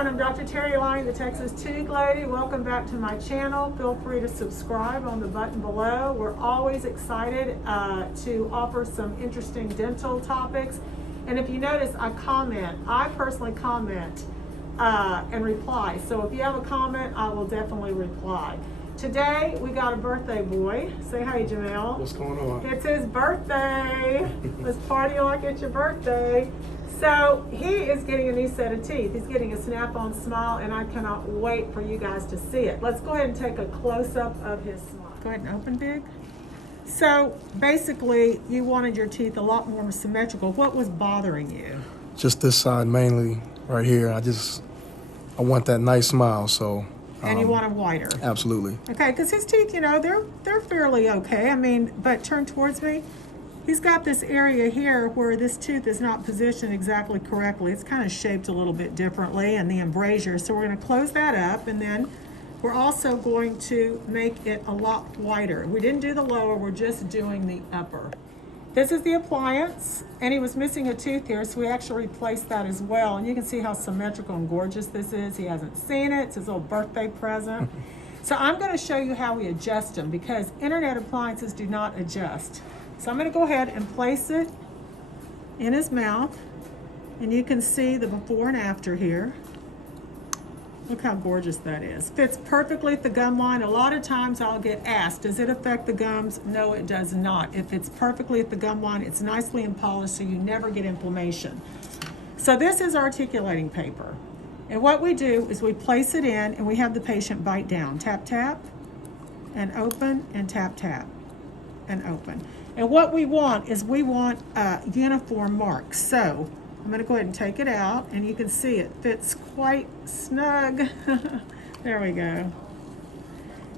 everyone, I'm Dr. Terri Alani, the Texas Tooth Lady. Welcome back to my channel. Feel free to subscribe on the button below. We're always excited to offer some interesting dental topics. And if you notice, I personally comment and reply. So if you have a comment, I will definitely reply. Today, we got a birthday boy. Say hi, Jamel. What's going on? It's his birthday. Let's party like it's your birthday. So he is getting a new set of teeth. He's getting a snap-on smile, and I cannot wait for you guys to see it. Let's go ahead and take a close-up of his smile. Go ahead and open big. So basically, you wanted your teeth a lot more symmetrical. What was bothering you? Just this side mainly, right here. I want that nice smile, so. And you want them wider. Absolutely. Okay, because his teeth, you know, they're fairly okay. I mean, but turn towards me. He's got this area here where this tooth is not positioned exactly correctly. It's kind of shaped a little bit differently, and the embrasure. So we're going to close that up, and then we're also going to make it a lot wider. We didn't do the lower, we're just doing the upper. This is the appliance, and he was missing a tooth here, so we actually replaced that as well. And you can see how symmetrical and gorgeous this is. He hasn't seen it. It's his little birthday present. So I'm going to show you how we adjust them, because internet appliances do not adjust. So I'm going to go ahead and place it in his mouth, and you can see the before and after here. Look how gorgeous that is. Fits perfectly at the gum line. A lot of times I'll get asked, does it affect the gums? No, it does not. If it's perfectly at the gum line, it's nicely and polished, so you never get inflammation. So this is articulating paper. And what we do is we place it in, and we have the patient bite down. Tap, tap, and open, and tap, tap, and open. And what we want is we want uniform marks. So I'm going to go ahead and take it out, and you can see it fits quite snug. There we go.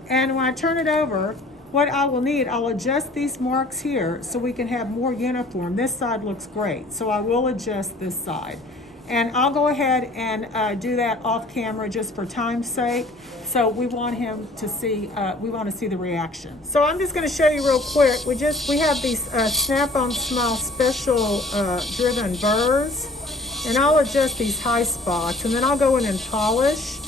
And when I turn it over, what I will need, I'll adjust these marks here so we can have more uniform. This side looks great, so I will adjust this side. And I'll go ahead and do that off camera just for time's sake. So we want him to see, we want to see the reaction. So I'm just going to show you real quick. We have these Snap-on Smile special driven burrs. And I'll adjust these high spots, and then I'll go in and polish.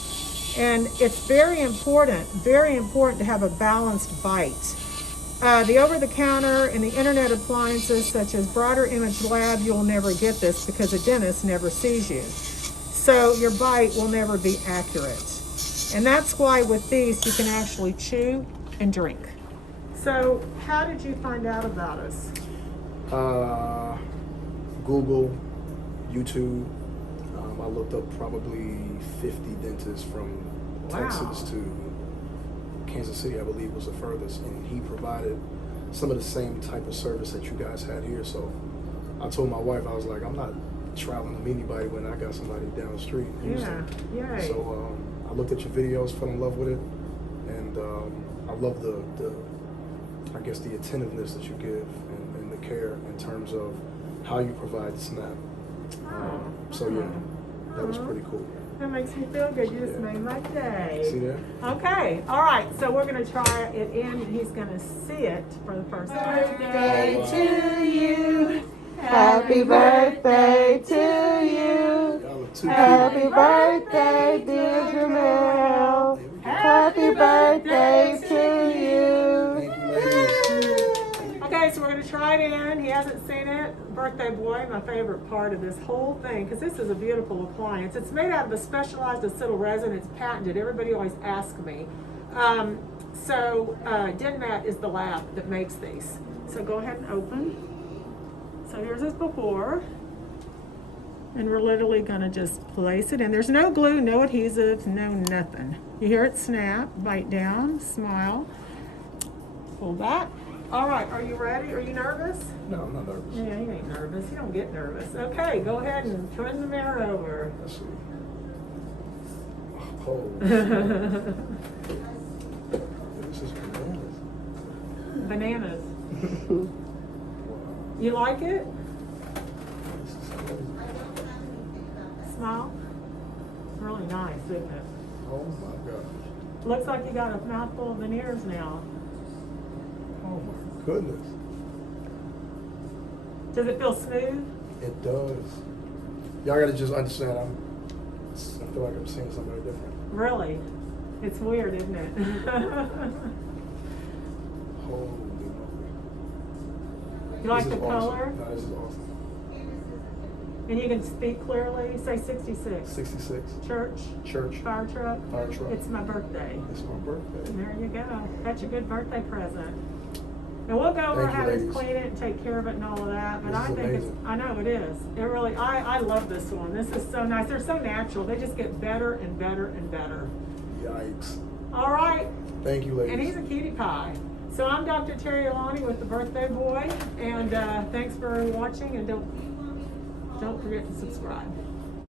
And it's very important to have a balanced bite. The over-the-counter and the internet appliances such as Brighter Image Lab, you'll never get this because a dentist never sees you. So your bite will never be accurate. And that's why with these you can actually chew and drink. So how did you find out about us? Google, YouTube. I looked up probably 50 dentists from Texas to Kansas City, I believe, was the furthest, and he provided some of the same type of service that you guys had here. So I told my wife, I was like, I'm not traveling to meet anybody when I got somebody down the street in Houston. Yeah, yay. So I looked at your videos, fell in love with it, and I love the I guess the attentiveness that you give and the care in terms of how you provide the snap. So yeah, that was pretty cool. That makes me feel good. You just made my day. See that? Okay. All right. So we're going to try it in, and he's going to see it for the first time. Birthday to you. Happy birthday to you. Happy birthday, dear Jamel. Happy birthday to you. Okay, so we're going to try it in. He hasn't seen it. Birthday boy, my favorite part of this whole thing, because this is a beautiful appliance. It's made out of a specialized acetyl resin. It's patented. Everybody always asks me. Denmat is the lab that makes these. So go ahead and open. So here's his before. And we're literally going to just place it in. There's no glue, no adhesives, no nothing. You hear it snap, bite down, smile. Pull back. All right, are you ready? Are you nervous? No, I'm not nervous. Yeah, you ain't nervous. You don't get nervous. Okay, go ahead and turn the mirror over. Let's see. Oh, this is bananas. Bananas. You like it? This is crazy. Smile. Really nice, isn't it? Oh my gosh. Looks like you got a mouthful of veneers now. Oh my goodness. Does it feel smooth? It does. Y'all gotta just understand, I feel like I'm seeing somebody different. Really? It's weird, isn't it? Holy moly. You like This the is awesome. color? No, this is awesome. And you can speak clearly. Say 66. 66. Church. Church. Fire truck. Fire truck. It's my birthday. It's my birthday. There you go. That's your good birthday present. And we'll go over Thank you, how to ladies. clean it and take care of it and all of that. But This I is think amazing. I know it is. It really, I love this one. This is so nice. They're so natural. They just get better and better and better. Yikes. All right. Thank you, ladies. And he's a cutie pie. So I'm Dr. Terri Alani with the Birthday Boy. And thanks for watching. And don't forget to subscribe.